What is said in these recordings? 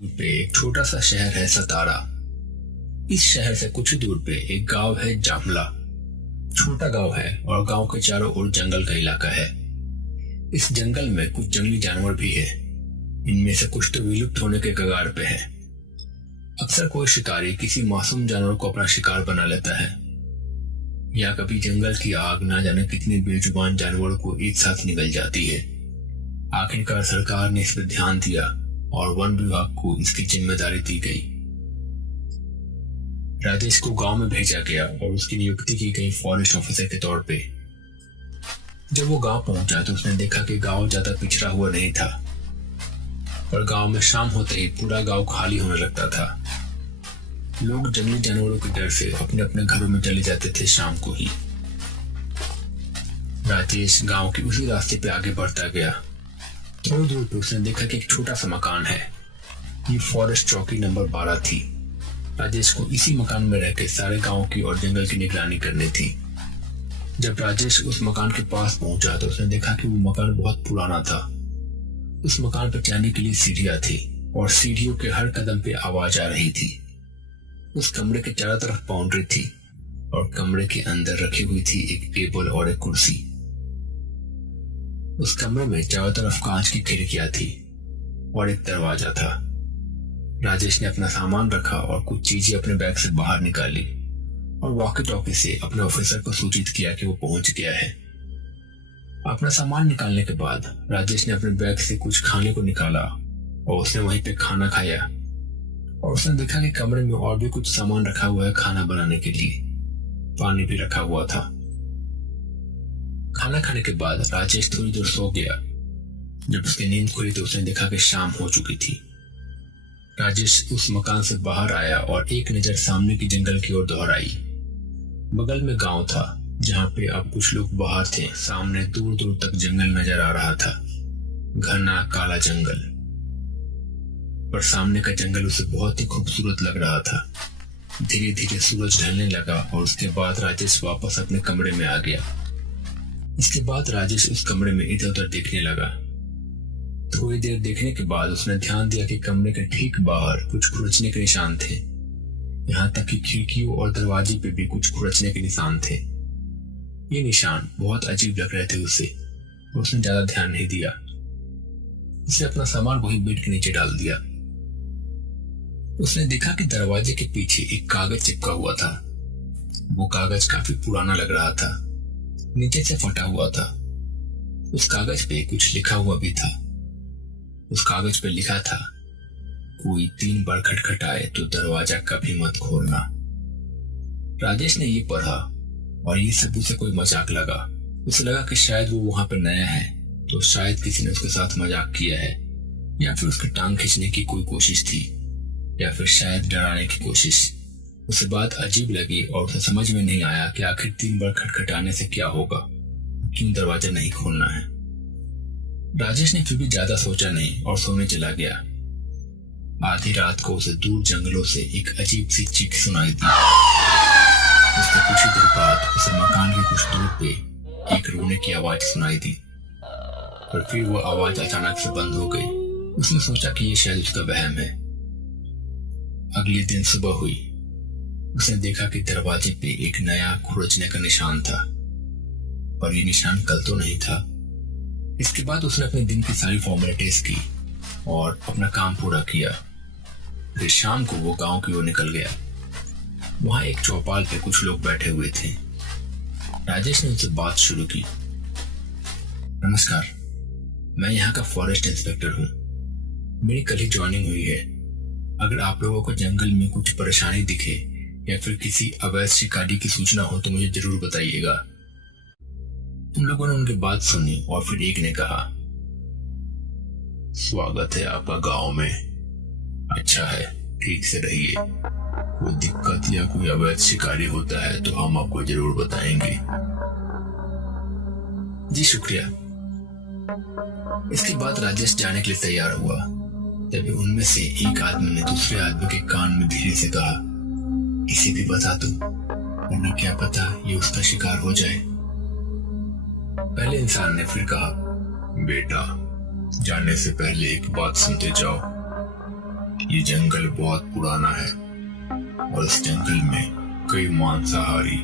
पे एक छोटा सा शहर है सतारा। इस शहर से कुछ ही दूर पे एक गांव है जामला। छोटा गांव है और गांव के चारों ओर जंगल का इलाका है। इस जंगल में कुछ जंगली जानवर भी है। इनमें से कुछ तो विलुप्त होने के कगार पे है। अक्सर कोई शिकारी किसी मासूम जानवर को अपना शिकार बना लेता है, या कभी जंगल की आग ना जाने कितने बेजुबान जानवरों को एक साथ निगल जाती है। आखिरकार सरकार ने इस पर ध्यान दिया और वन विभाग को इसकी जिम्मेदारी दी गई। राजेश को गांव में भेजा गया और उसकी नियुक्ति की गई फॉरेस्ट ऑफिसर के तौर पे। जब वो गांव पहुंचा तो उसने देखा कि गांव ज्यादा पिछड़ा हुआ नहीं था, पर गांव में शाम होते ही पूरा गांव खाली होने लगता था। लोग जंगली जानवरों के डर से अपने अपने घरों में चले जाते थे शाम को ही। राजेश गांव के उसी रास्ते पे आगे बढ़ता गया। थोड़ी दूर पे उसने देखा कि एक छोटा सा मकान है। ये फॉरेस्ट चौकी नंबर 12 थी। राजेश को इसी मकान में रहकर सारे गांव की और जंगल की निगरानी करनी थी। जब राजेश उस मकान के पास पहुंचा तो उसने देखा कि वो मकान बहुत पुराना था। उस मकान पर जाने के लिए सीढ़ियां थी और सीढ़ियों के हर कदम पे आवाज आ रही थी। उस कमरे के चारों तरफ बाउंड्री थी और कमरे के अंदर रखी हुई थी एक टेबल और एक कुर्सी। उस कमरे में चारों तरफ कांच की खिड़कियां थी और एक दरवाजा था। राजेश ने अपना सामान रखा और कुछ चीजें अपने बैग से बाहर निकाली और वॉकी टॉकी से अपने ऑफिसर को सूचित किया कि वो पहुंच गया है। अपना सामान निकालने के बाद राजेश ने अपने बैग से कुछ खाने को निकाला और उसने वहीं पे खाना खाया। और उसने देखा कि कमरे में और भी कुछ सामान रखा हुआ है खाना बनाने के लिए। पानी भी रखा हुआ था। खाना खाने के बाद राजेश थोड़ी देर सो गया। जब उसकी नींद खुली तो उसने देखा कि शाम हो चुकी थी। राजेश उस मकान से बाहर आया और एक नजर सामने की जंगल की ओर दोहराई। बगल में गांव था जहां पे अब कुछ लोग बाहर थे। सामने दूर दूर तक जंगल नजर आ रहा था, घना काला जंगल। पर सामने का जंगल उसे बहुत ही खूबसूरत लग रहा था। धीरे धीरे सूरज ढलने लगा और उसके बाद राजेश वापस अपने कमरे में आ गया। इसके बाद राजेश उस कमरे में इधर उधर देखने लगा। थोड़ी देर देखने के बाद उसने ध्यान दिया कि कमरे के ठीक बाहर कुछ खुरचने के निशान थे। यहाँ तक कि खिड़कियों और दरवाजे पे भी कुछ खुरचने के निशान थे। ये निशान बहुत अजीब लग रहे थे उसे। उसने ज्यादा ध्यान नहीं दिया। उसने अपना सामान वही बेड के नीचे डाल दिया। उसने देखा कि दरवाजे के पीछे एक कागज चिपका हुआ था। वो कागज काफी पुराना लग रहा था, नीचे से फटा हुआ था। उस कागज पे कुछ लिखा हुआ भी था। उस कागज पे लिखा था, कोई 3 बार खटखटाए तो दरवाजा कभी मत खोलना। राजेश ने ये पढ़ा और ये सब उसे कोई मजाक लगा। उसे लगा कि शायद वो वहां पर नया है तो शायद किसी ने उसके साथ मजाक किया है, या फिर उसकी टांग खींचने की कोई कोशिश थी, या फिर शायद डराने की कोशिश। उसे बात अजीब लगी और उसे समझ में नहीं आया कि आखिर 3 बार खटखटाने से क्या होगा, क्यों दरवाजा नहीं खोलना है। राजेश ने फिर भी ज्यादा सोचा नहीं और सोने चला गया। आधी रात को उसे दूर जंगलों से एक अजीब सी चीख सुनाई दी। उसके कुछ ही देर बाद उसे मकान के कुछ दूर पे एक रोने की आवाज सुनाई दी, पर फिर वो आवाज अचानक से बंद हो गई। उसने सोचा कि ये शायद उसका वहम है। अगले दिन सुबह हुई। उसने देखा कि दरवाजे पे एक नया खुरचने का निशान था, पर ये निशान कल तो नहीं था। इसके बाद उसने अपने दिन की सारी फॉर्मेलिटीज की और अपना काम पूरा किया। फिर शाम को वो गांव की ओर निकल गया। वहां एक चौपाल पे कुछ लोग बैठे हुए थे। राजेश ने उनसे बात शुरू की। नमस्कार, मैं यहाँ का फॉरेस्ट इंस्पेक्टर हूँ। मेरी कल ही ज्वाइनिंग हुई है। अगर आप लोगों को जंगल में कुछ परेशानी दिखे या फिर किसी अवैध शिकारी की सूचना हो तो मुझे जरूर बताइएगा। उन लोगों ने उनकी बात सुनी और फिर एक ने कहा, स्वागत है आपका गांव में। अच्छा है, ठीक से रहिए। कोई दिक्कत या कोई अवैध शिकारी होता है तो हम आपको जरूर बताएंगे। जी शुक्रिया। इसके बाद राजेश जाने के लिए तैयार हुआ। तभी उनमें से एक आदमी ने दूसरे आदमी के कान में धीरे से कहा, इसे भी बता दो, वरना क्या पता ये उसका शिकार हो जाए। पहले इंसान ने फिर कहा, बेटा जाने से पहले एक बात सुनते जाओ। ये जंगल बहुत पुराना है और इस जंगल में कई मांसाहारी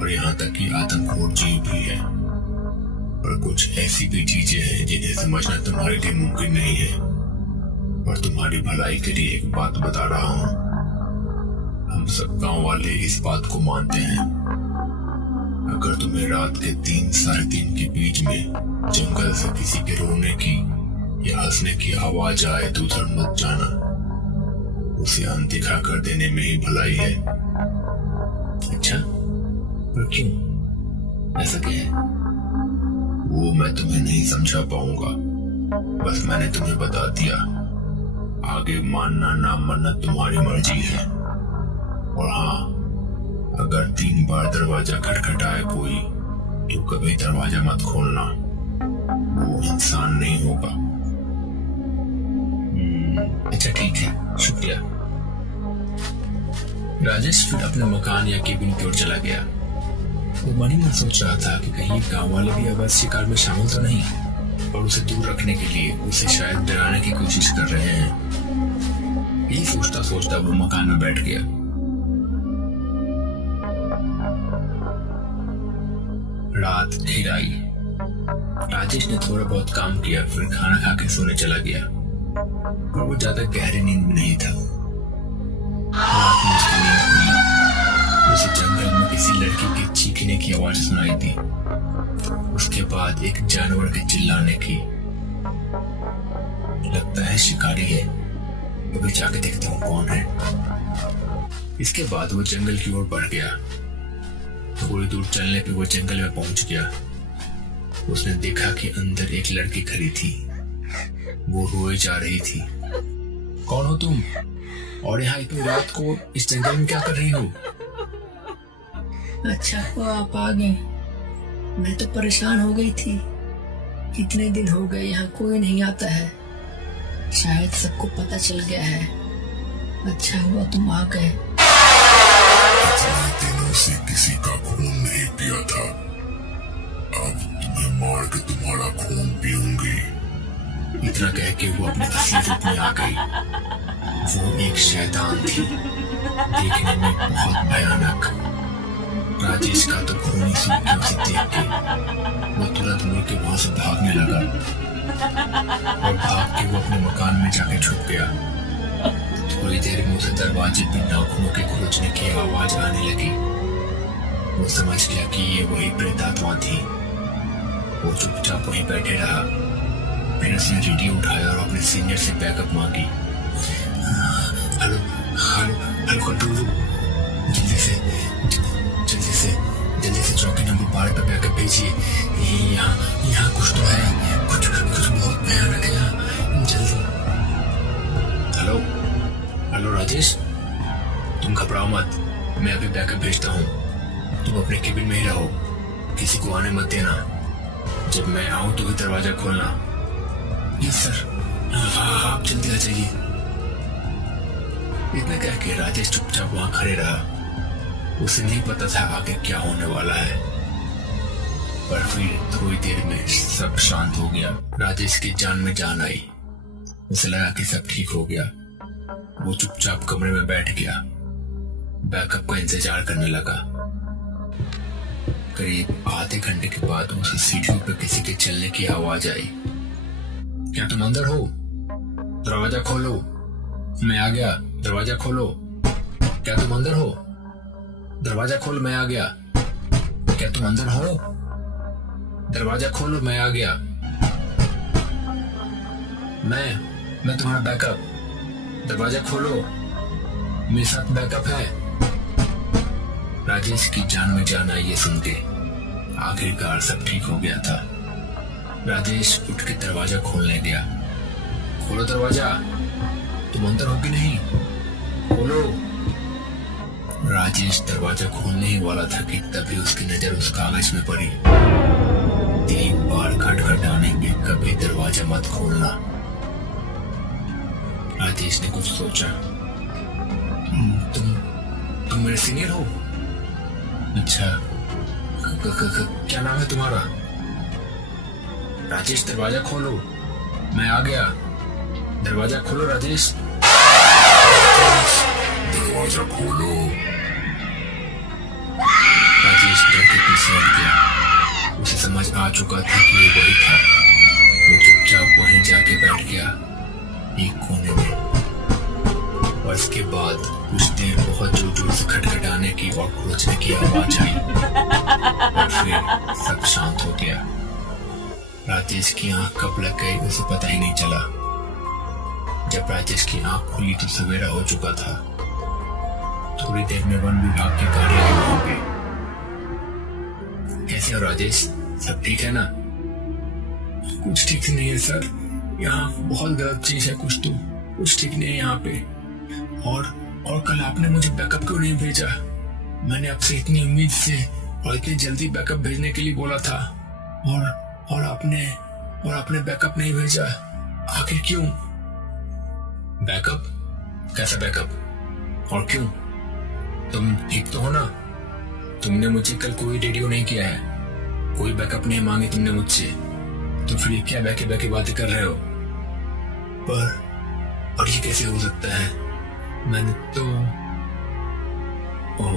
और यहाँ तक कि आतंकखोर जीव भी है और कुछ ऐसी भी चीजें हैं जिन्हें समझना तुम्हारे लिए मुमकिन नहीं है। और तुम्हारी भलाई के लिए एक बात बता रहा हूँ, हम सब गांव वाले इस बात को मानते हैं। अगर तुम्हें रात के 3 साढ़े 3 के बीच में जंगल से किसी के रोने की या हंसने की आवाज आए तो उधर मत जाना, उसे अनदेखा कर देने में ही भलाई है। अच्छा, पर क्यों? ऐसा क्या है? वो मैं तुम्हें नहीं समझा पाऊंगा, बस मैंने तुम्हें बता दिया। आगे मानना ना मानना तुम्हारी मर्जी है। और हाँ, अगर 3 बार दरवाजा खटखटाए कोई तो कभी दरवाजा मत खोलना, वो इंसान नहीं होगा। अच्छा ठीक है, शुक्रिया। राजेश फिर अपने मकान या केबिन की ओर चला गया। वो मन ही मन सोच रहा था कि कहीं गांव वाले भी अवैध शिकार में शामिल तो नहीं और उसे दूर रखने के लिए उसे शायद डराने की कोशिश कर रहे हैं। यही सोचता सोचता वो मकान में बैठ गया। रात ढेर आई। राजेश ने थोड़ा बहुत काम किया, फिर खाना खा के सोने चला गया, पर वो ज्यादा गहरी नींद में नहीं था। रात में उसकी नींद खुली। उसे जंगल में किसी लड़की के चीखने की आवाज सुनाई दी। उसके बाद एक जानवर के चिल्लाने की। लगता है शिकारी है, अभी जाके देखता हूँ कौन है। इसके बाद वो जंगल की ओर बढ़ गया। थोड़ी दूर चलने पे वो जंगल में पहुंच गया। उसने देखा कि अंदर एक लड़की खड़ी थी। वो रोए जा रही थी। कौन हो तुम? और यहाँ इतनी रात को इस जंगल में क्या कर रही हो? अच्छा हुआ आप आ गए, मैं तो परेशान हो गई थी। कितने दिन हो गए यहाँ कोई नहीं आता है, शायद सबको पता चल गया है। अच्छा हुआ तुम आ गए। इतने दिनों से किसी का खून नहीं पिया था, अब तुम्हें मार के तुम्हारा खून पीऊंगी। इतना कह के वो अपने असली रूप में आ गई। वो एक शैतान थी, देखने में बहुत भयानक। राजेश का तो खून ही सूख गया उसे देख के। वो तुरंत मुड़ के वहां से भागने लगा और भाग के वो अपने मकान में जाके छुप गया। थोड़ी देर में उसे दरवाजे पर नाखूनों के खरोंचने की आवाज आने लगी। वो समझ गया कि ये वही प्रेतात्मा थी। वो चुपचाप वहीं बैठे रहा। फिर उसने रेडियो उठाया और अपने सीनियर से बैकअप मांगी। Hello hello hello control room, जल्दी से चौकी नंबर 12 पे बैकअप भेजिए। यहाँ कुछ तो है, कुछ बहुत भयानक है यहाँ, जल्दी। हेलो राजेश, तुम घबराओ मत, मैं अभी बैकअप भेजता हूँ। तुम अपने केबिन में ही रहो, किसी को आने मत देना। जब मैं आऊँ तो ही दरवाजा खोलना। यस सर, आप जल्दी आ जाइए। इतना कह के राजेश चुपचाप वहां खड़े रहा। उसे नहीं पता था आगे क्या होने वाला है, पर फिर थोड़ी देर में सब शांत हो गया। राजेश की जान में जान आई। उसे लगा कि सब ठीक हो गया। वो चुपचाप कमरे में बैठ गया, बैकअप का इंतजार करने लगा। करीब आधे घंटे के बाद उसे सीढ़ियों पर किसी के चलने की आवाज आई। क्या तुम अंदर हो? दरवाजा खोलो, मैं आ गया। दरवाजा खोलो। क्या तुम अंदर हो? दरवाजा खोलो, मैं आ गया। क्या तुम अंदर हो? दरवाजा खोलो, मैं आ गया। मैं तुम्हारा बैकअप। दरवाजा खोलो, मेरे साथ बैकअप है। राजेश की जान में जान आई ये सुन के। आखिरकार सब ठीक हो गया था। राजेश उठ के दरवाजा खोलने गया। खोलो दरवाजा, तुम अंदर हो कि नहीं? खोलो। राजेश दरवाजा खोलने ही वाला था कि तभी उसकी नजर उस कागज में पड़ी। 3 बार खटखटाने पे कभी दरवाजा मत खोलना। राजेश ने कुछ सोचा। तुम मेरे सीनियर हो? अच्छा, क्या नाम है तुम्हारा? राजेश, दरवाजा खोलो, मैं आ गया। दरवाजा खोलो राजेश। चुका था कि ये वही था। वो चुपचाप वहीं जाके बैठ गया एक कोने में। और इसके बाद कुछ देर बहुत जोर जोर से खटखटाने की और खोजने की आवाज आई और फिर सब शांत हो गया। राजेश की आंख कब लग गई उसे पता ही नहीं चला। जब राजेश की आंख खुली तो सवेरा हो चुका था। थोड़ी देर में वन विभाग की गाड़ी आई वहां पे। कैसे हो राजेश, सब ठीक है ना? कुछ ठीक नहीं है सर, यहाँ बहुत गलत चीज है कुछ ठीक नहीं है यहाँ पे। और कल आपने मुझे बैकअप क्यों नहीं भेजा? मैंने आपसे इतनी उम्मीद से और इतनी जल्दी बैकअप भेजने के लिए बोला था और आपने बैकअप नहीं भेजा, आखिर क्यों? बैकअप? कैसा बैकअप और क्यों? तुम ठीक तो हो ना? तुमने मुझे कल कोई रेडियो नहीं किया है, कोई बैकअप नहीं मांगे तुमने मुझसे, तो फिर क्या बैके बैके बातें कर रहे हो? पर ये कैसे हो सकता है? मैंने तो ओह